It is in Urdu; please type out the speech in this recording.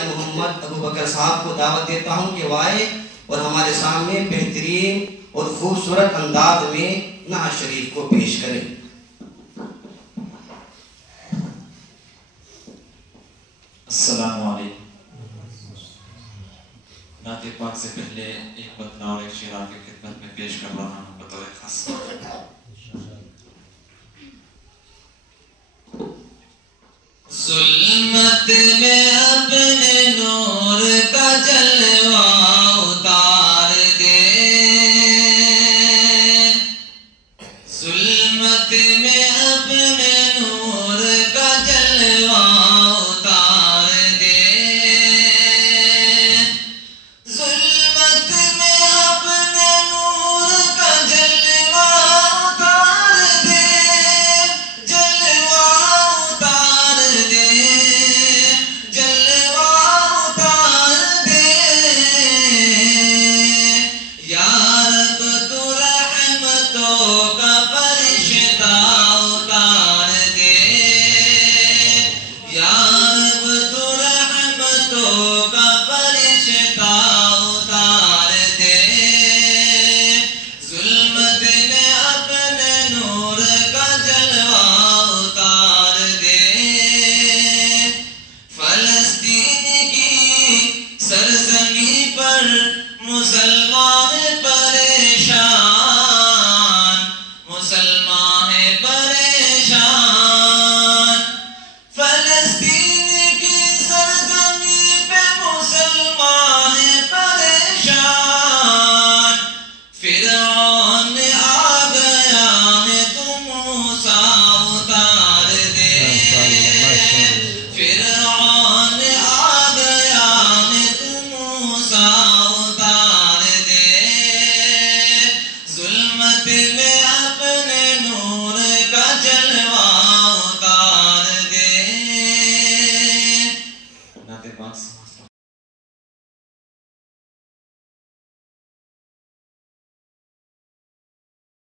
آل محمد ابو بکر صاحب کو دعوت دیتا ہوں کہ وہ آئے اور ہمارے سامنے بہترین اور خوبصورت انداز میں نعت شریف کو پیش کریں۔ السلام علیکم۔ نعت پاک سے پہلے ایک متن اور ایک شعر آپ کی خدمت میں پیش کر رہا ہوں بطور خاص۔ ظلمت